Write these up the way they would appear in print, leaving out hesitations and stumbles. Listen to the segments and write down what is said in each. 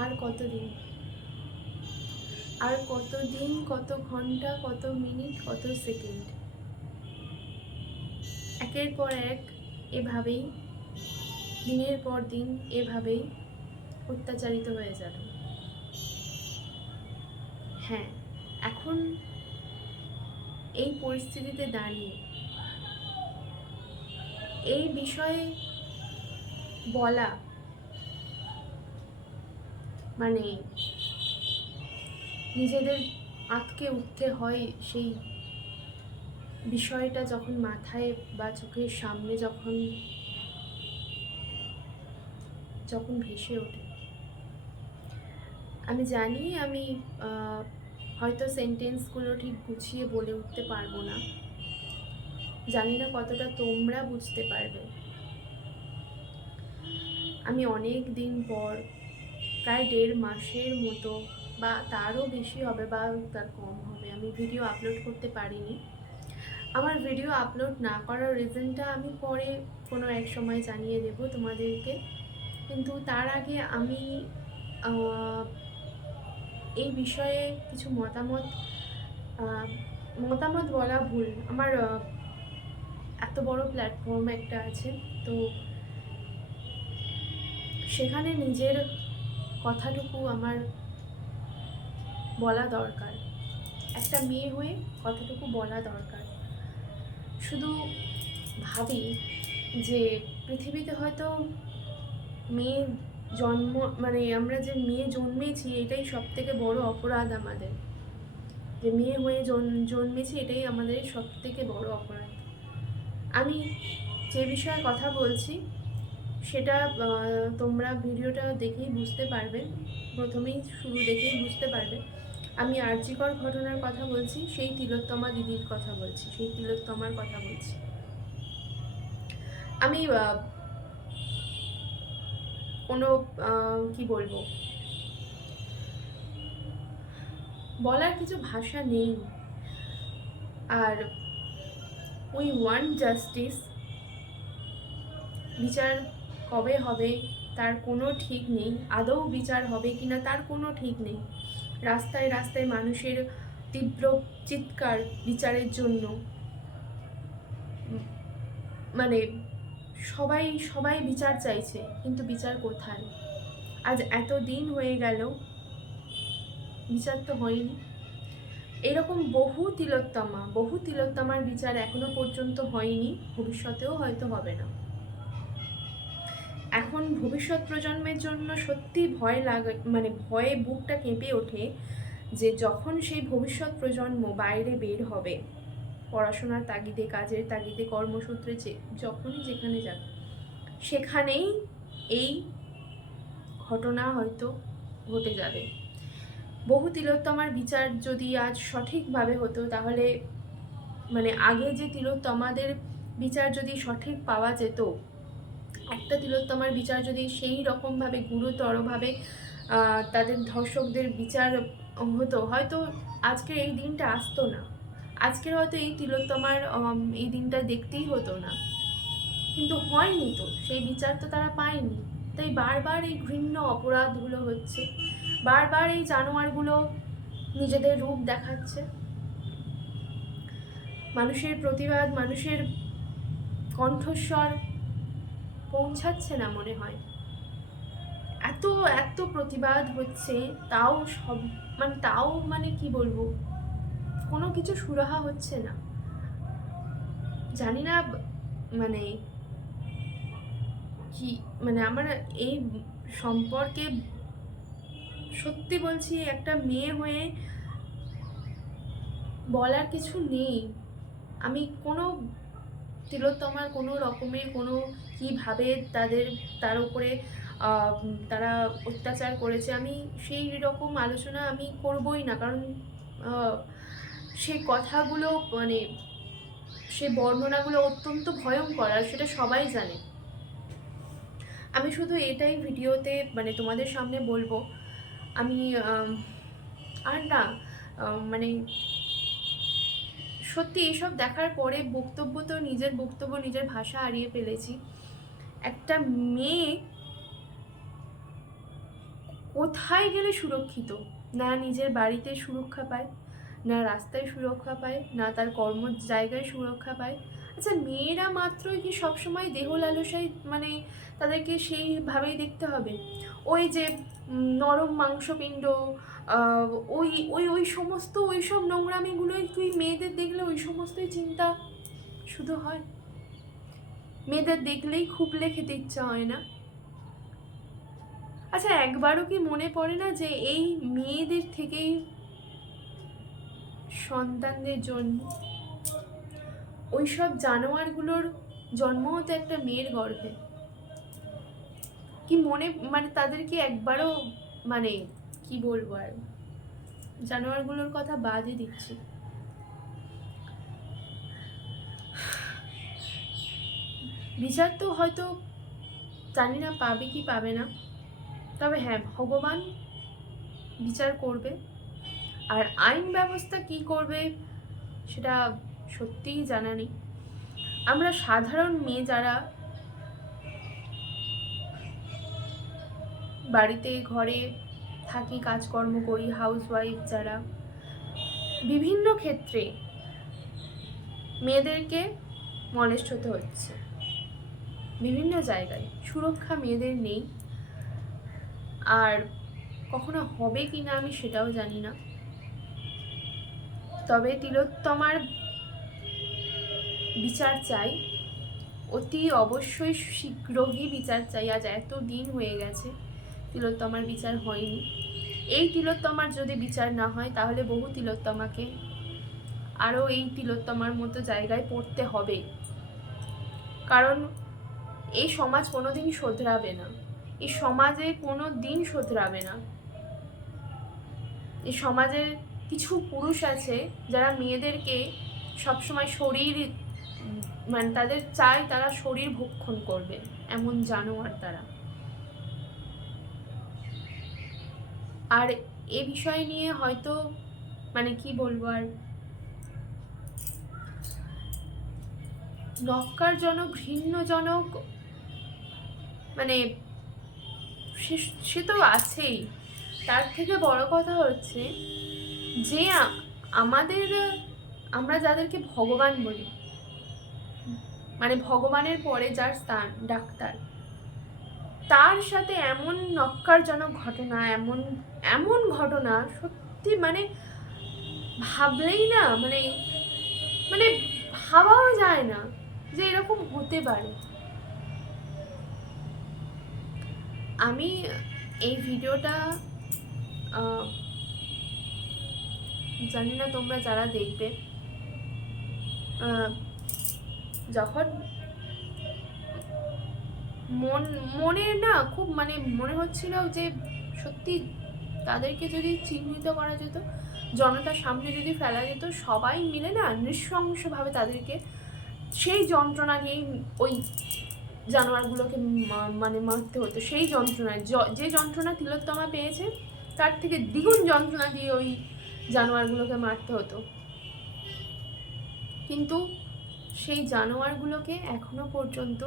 আর কতদিন, আর কতদিন, কত ঘন্টা, কত মিনিট, কত সেকেন্ড একের পর এক এভাবেই দিনের পর দিন এভাবেই অত্যাচারিত হয়ে যাবে। হ্যাঁ, এখন এই পরিস্থিতিতে দাঁড়িয়ে এই বিষয়ে বলা মানে নিজেদের আঁতকে উঠতে হয় সেই বিষয়টা যখন মাথায় বা চোখের সামনে যখন ভেসে ওঠে। আমি জানি আমি হয়তো সেন্টেন্সগুলো ঠিক গুছিয়ে বলে উঠতে পারবো না, জানি না কতটা তোমরা বুঝতে পারবে। আমি অনেক দিন পর, প্রায় 1.5 মাসের মতো বা তারও বেশি হবে বা তার কম হবে, আমি ভিডিও আপলোড করতে পারিনি। আমার ভিডিও আপলোড না করার রিজনটা আমি পরে কোনো এক সময় জানিয়ে দেব তোমাদেরকে, কিন্তু তার আগে আমি এই বিষয়ে কিছু মতামত বলা ভুল, আমার এত বড় প্ল্যাটফর্ম একটা আছে, তো সেখানে নিজের কথাটুকু আমার বলা দরকার, একটা মেয়ে হয়ে কথাটুকু বলা দরকার। শুধু ভাবি যে পৃথিবীতে হয়তো মেয়ে জন্ম মানে আমরা যে মেয়ে জন্মেছি এটাই সব থেকে বড় অপরাধ আমাদের, যে মেয়ে হয়ে জন্মেছি এটাই আমাদের সব থেকে বড় অপরাধ। আমি যে বিষয়ে কথা বলছি সেটা তোমরা ভিডিওটা দেখেই বুঝতে পারবে, প্রথমেই শুরু দেখেই বুঝতে পারবে। আমি আরজিকর ঘটনার কথা বলছি, সেই তিলোত্তমা দিদির কথা বলছি, সেই তিলোত্তমার কথা বলছি। আমি কোনো কি বলবো, বলার কিছু ভাষা নেই। আর উই ওয়ান্ট জাস্টিস, বিচার কবে হবে তার কোনো ঠিক নেই, আদৌ বিচার হবে কিনা তার কোনো ঠিক নেই। রাস্তায় রাস্তায় মানুষের তীব্র চিৎকার বিচারের জন্য, মানে সবাই বিচার চাইছে, কিন্তু বিচার কোথায়? আজ এত দিন হয়ে গেল, বিচার তো হয়নি। এরকম বহু তিলোত্তমার বিচার এখনো পর্যন্ত হয়নি, ভবিষ্যতেও হয়তো হবে না। এখন ভবিষ্যৎ প্রজন্মের জন্য সত্যি ভয় লাগে, মানে ভয়ে বুকটা কেঁপে ওঠে যে যখন সেই ভবিষ্যৎ প্রজন্ম বাইরে বের হবে পড়াশোনার তাগিদে, কাজের তাগিদে, কর্মসূত্রে, যখনই যেখানে যাবে সেখানেই এই ঘটনা হয়তো ঘটে যাবে। বহু তিলোত্তমার বিচার যদি আজ সঠিকভাবে হতো, তাহলে মানে আগে যে তিলোত্তমাদের বিচার যদি সঠিক পাওয়া যেত, একটা তিলোত্তমার বিচার যদি সেই রকমভাবে গুরুতরভাবে তাদের ধর্ষকদের বিচার হতো, হয়তো আজকের এই দিনটা আসতো না, আজকের হয়তো এই তিলোত্তমার এই দিনটা দেখতেই হতো না। কিন্তু হয়নি, তো সেই বিচার তো তারা পায়নি, তাই বারবার এই ঘৃণ্য অপরাধগুলো হচ্ছে, বারবার এই জানোয়ারগুলো নিজেদের রূপ দেখাচ্ছে। মানুষের প্রতিবাদ, মানুষের কণ্ঠস্বর পৌঁছাচ্ছে না মনে হয়। এত এত প্রতিবাদ হচ্ছে, তাও মানে কি বলবো, কোনো কিছু সুরাহা হচ্ছে না। জানি না মানে কি, মানে আমার এই সম্পর্কে সত্যি বলছি, একটা মেয়ে হয়ে বলার কিছু নেই। আমি কোনো তিলোত্তমার কোনো রকমের কোনো কীভাবে তার উপরে তারা অত্যাচার করেছে, আমি সেই রকম আলোচনা আমি করবই না, কারণ সেই কথাগুলো মানে সেই বর্ণনাগুলো অত্যন্ত ভয়ঙ্কর, আর সেটা সবাই জানে। আমি শুধু এটাই ভিডিওতে মানে তোমাদের সামনে বলবো, আমি আর না মানে সত্যি এইসব দেখার পরে নিজের বক্তব্য নিজের ভাষা হারিয়ে ফেলেছি। একটা মেয়ে কোথায় গেলে সুরক্ষিত? না নিজের বাড়িতে সুরক্ষা পায়, না রাস্তায় সুরক্ষা পায়, না তার কর্ম জায়গায় সুরক্ষা পায়। আচ্ছা, মেয়েরা মাত্রই কি সবসময় দেহ লালসায় মানে তাদেরকে সেইভাবেই দেখতে হবে? ওই যে নরম মাংসপিণ্ড, ওই ওই ওই সমস্ত ওইসব নোংরামিগুলোই তুই মেয়েদের দেখলে ওই সমস্তই চিন্তা শুধু হয়? মেয়েদের দেখলেই খুবলে খেতে ইচ্ছা হয় না? আচ্ছা, একবারও কি মনে পড়ে না যে এই মেয়েদের থেকেই সন্তানদের জন্ম? ওইসব জানোয়ারগুলোর জন্মও তো একটা মেয়ের গর্ভে। কি মনে মানে তাদের কি একবারও মানে কি বলবো আর, জানোয়ারগুলোর কথা বাদই দিচ্ছি। বিচার তো হয়তো জানি না পাবে কি পাবে না, তবে হ্যাঁ, ভগবান বিচার করবে। আর আইন ব্যবস্থা কি করবে সেটা সত্যিই জানা নেই। আমরা সাধারণ মেয়ে যারা বাড়িতে ঘরে থাকি, কাজকর্ম করি, হাউসওয়াইফ যারা, বিভিন্ন ক্ষেত্রে মেয়েদেরকে মলেস্ট হতে হচ্ছে বিভিন্ন জায়গায়। সুরক্ষা মেয়েদের নেই, আর কখনো হবে কি না আমি সেটাও জানি না। তবে তিলোত্তমার বিচার চাই, অতি অবশ্যই শীঘ্রই বিচার চাই। আজ এত দিন হয়ে গেছে তিলোত্তমার বিচার হয়নি। এই তিলোত্তমার যদি বিচার না হয় তাহলে বহু তিলোত্তমাকে আরও এই তিলোত্তমার মতো জায়গায় পড়তে হবে। কারণ এই সমাজ কোনোদিন শোধরাবে না, এই সমাজে কোনো দিন শোধরাবে না। এই সমাজের কিছু পুরুষ আছে যারা মেয়েদেরকে সবসময় শরীর মানে তাদের চাই তারা শরীর ভক্ষণ করবে, এমন জানোয়ার তারা। আর এ বিষয় নিয়ে হয়তো মানে কি বলবো আর, নক্কারজনক ঘৃণ্যজনক মানে সে তো আছেই। তার থেকে বড় কথা হচ্ছে যে আমরা যাদেরকে ভগবান বলি, মানে ভগবানের পরে যার স্থান ডাক্তার, তার সাথে এমন নক্কারজনক ঘটনা, এমন এমন ঘটনা সত্যি মানে ভাবলেই না মানে মানে ভাবাও যায় না যে এরকম হতে পারে। আমি এই ভিডিওটা জানি না তোমরা যারা দেখবে, যখন মনে না খুব মানে মনে হচ্ছিল যে সত্যি তাদেরকে যদি চিহ্নিত করা যেত, জনতার সামনে যদি ফেলা যেত, সবাই মিলে না নৃশংসভাবে তাদেরকে সেই যন্ত্রণা দিয়েই ওই জানোয়ারগুলোকে মানে মারতে হতো। সেই যন্ত্রণায় যে যন্ত্রণা তিলোত্তমা পেয়েছে তার থেকে দ্বিগুণ যন্ত্রণা দিয়ে ওই জানোয়ারগুলোকে মারতে হতো। কিন্তু সেই জানোয়ারগুলোকে এখনো পর্যন্ত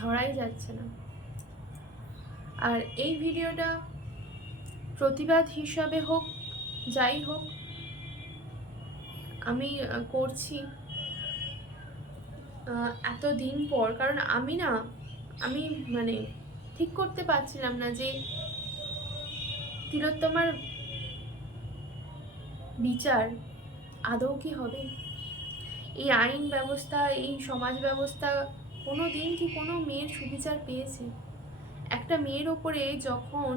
ধরাই যাচ্ছে না। আর এই ভিডিওটা প্রতিবাদ হিসাবে হোক, যাই হোক, আমি করছি এতদিন পর। কারণ আমি মানে ঠিক করতে পারছিলাম না যে তিলোত্তমার বিচার আদৌ কি হবে। এই আইন ব্যবস্থা, এই সমাজ ব্যবস্থা কোনো দিন কি কোনো মেয়ের সুবিচার পেয়েছে? একটা মেয়ের ওপরে যখন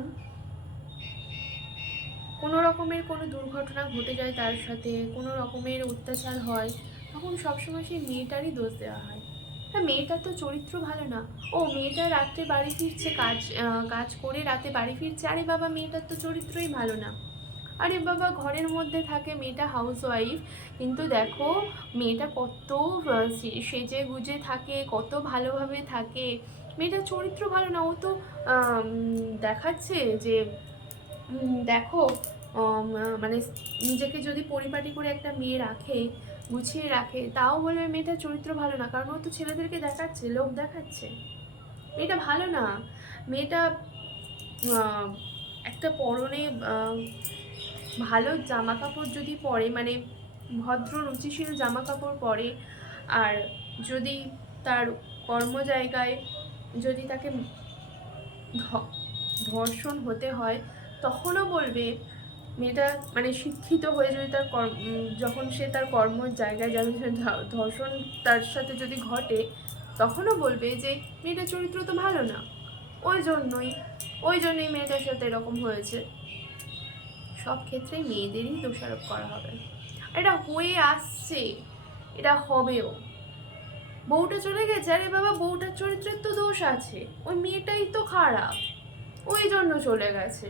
কোনো রকমের কোনো দুর্ঘটনা ঘটে যায়, তার সাথে কোনো রকমের অত্যাচার হয়, তখন সবসময় সেই মেয়েটারই দোষ দেওয়া হয়। হ্যাঁ, মেয়েটার তো চরিত্র ভালো না, ও মেয়েটা রাত্রে বাড়ি ফিরছে, কাজ করে রাতে বাড়ি ফিরছে, আরে বাবা মেয়েটার তো চরিত্রই ভালো না। আরে বাবা ঘরের মধ্যে থাকে, মেয়েটা হাউসওয়াইফ, কিন্তু দেখো মেয়েটা কত সেজে গুজে থাকে, কত ভালোভাবে থাকে, মেয়েটার চরিত্র ভালো না। ও তো দেখাচ্ছে যে দেখো মানে নিজেকে যদি পরিপাটি করে একটা মেয়ে রাখে, গুছিয়ে রাখে, তাও বলবে মেয়েটার চরিত্র ভালো না, কারণ ও তো ছেলেদেরকে দেখাচ্ছে, লোক দেখাচ্ছে। মেয়েটা ভালো না। মেয়েটা একটা পরনে ভালো জামা কাপড় যদি পরে, মানে ভদ্র রুচিশীল জামা কাপড় পরে, আর যদি তার কর্ম জায়গায় যদি তাকে ধর্ষণ হতে হয়, তখনও বলবে মেয়েটা, মানে শিক্ষিত হয়ে যদি তার যখন সে তার কর্মের জায়গায় যাবে, ধর্ষণ তার সাথে যদি ঘটে, তখনও বলবে যে মেয়েটার চরিত্র তো ভালো না, ওই জন্যই মেয়েটার সাথে এরকম হয়েছে। সব ক্ষেত্রেই মেয়েদেরই দোষারোপ করা হবে। এটা হয়ে আসছে, এটা হবেও। বউটা চলে গেছে, আরে বাবা বউটার চরিত্রের তো দোষ আছে, ওই মেয়েটাই তো খারাপ, ওই জন্য চলে গেছে।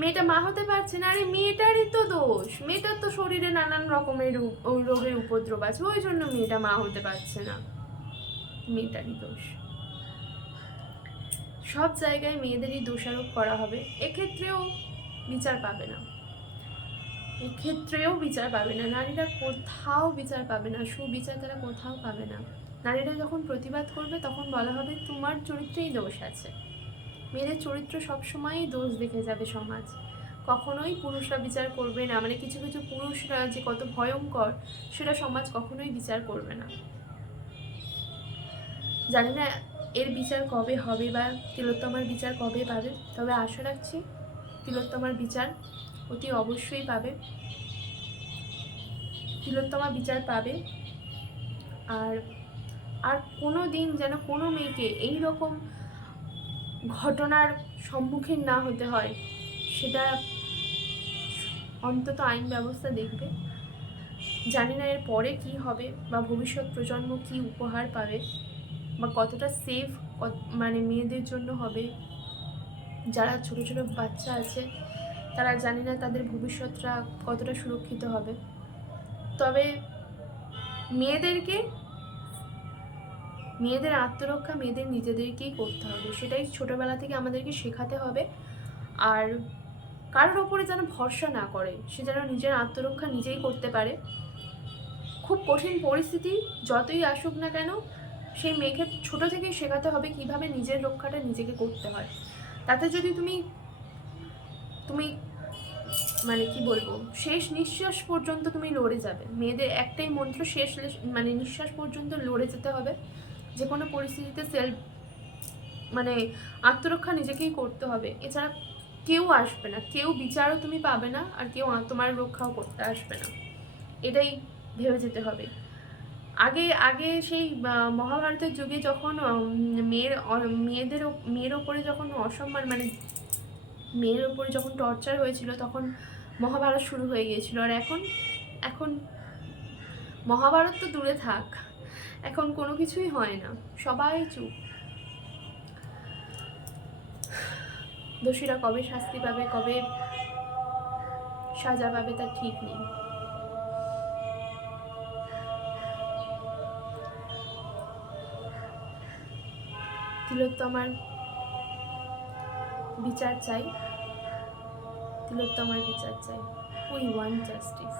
মেয়েটা মা হতে পারছে না, আরে মেয়েটারই তো দোষ, মেয়েটার তো শরীরে নানান রকমের রোগের উপদ্রব আছে, ওই জন্য মেয়েটা মা হতে পারছে না, মেয়েটারই দোষ। সব জায়গায় মেয়েদেরই দোষারোপ করা হবে, এক্ষেত্রেও বিচার পাবে না, নারীরা কোথাও বিচার পাবে না, সুবিচার তারা কোথাও পাবে না। নারীরা যখন প্রতিবাদ করবে তখন বলা হবে তোমার চরিত্রেই দোষ আছে। মেয়েদের চরিত্র সবসময়ই দোষ দেখে যাবে সমাজ, কখনোই পুরুষরা বিচার করবে না। মানে কিছু কিছু পুরুষরা যে কত ভয়ঙ্কর সেটা সমাজ কখনোই বিচার করবে না। জানি না এর বিচার কবে হবে বা তিলোত্তমার বিচার কবে পাবে, তবে আশা রাখছি তিলোত্তমার বিচার অতি অবশ্যই পাবে, তিলোত্তমা বিচার পাবে। আর কোনো দিন যেন কোনো মেয়েকে এই রকম ঘটনার সম্মুখীন না হতে হয়, সেটা অন্তত আইন ব্যবস্থা দেখবে। জানি না এর পরে কী হবে বা ভবিষ্যৎ প্রজন্ম কী উপহার পাবে বা কতটা সেফ মানে মেয়েদের জন্য হবে। যারা ছোট ছোট বাচ্চা আছে তারা জানি না তাদের ভবিষ্যৎটা কতটা সুরক্ষিত হবে। তবে মেয়েদের আত্মরক্ষা মেয়েদের নিজেদেরকেই করতে হবে, সেটাই ছোটোবেলা থেকে আমাদেরকে শেখাতে হবে। আর কারোর ওপরে যেন ভরসা না করে, সে যেন নিজের আত্মরক্ষা নিজেই করতে পারে। খুব কঠিন পরিস্থিতি যতই আসুক না কেন, সেই মেয়েকে ছোটো থেকেই শেখাতে হবে কিভাবে নিজের রক্ষাটা নিজেকে করতে হয়। তাতে যদি তুমি মানে কি বলবো, শেষ নিঃশ্বাস পর্যন্ত তুমি লড়ে যাবে। মেয়েদের একটাই মন্ত্র, শেষ মানে নিঃশ্বাস পর্যন্ত লড়ে যেতে হবে। যে কোনো পরিস্থিতিতে মানে আত্মরক্ষা নিজেকেই করতে হবে, এছাড়া কেউ আসবে না, কেউ বিচারও তুমি পাবে না, আর কেউ তোমার রক্ষাও করতে আসবে না। এটাই ভেবে যেতে হবে। আগে সেই মহাভারতের যুগে যখন মেয়ের ওপরে যখন অসম্মান, মানে মেয়ের ওপরে যখন টর্চার হয়েছিল, তখন মহাভারত শুরু হয়ে গিয়েছিল। আর এখন মহাভারত তো দূরে থাক, এখন কোনো কিছুই হয় না, সবাই চুপ। দোষীরা কবে শাস্তি পাবে, কবে সাজা পাবে তার ঠিক নেই। তিলোত্তমার বিচার চাই, উই ওয়ান্ট জাস্টিস।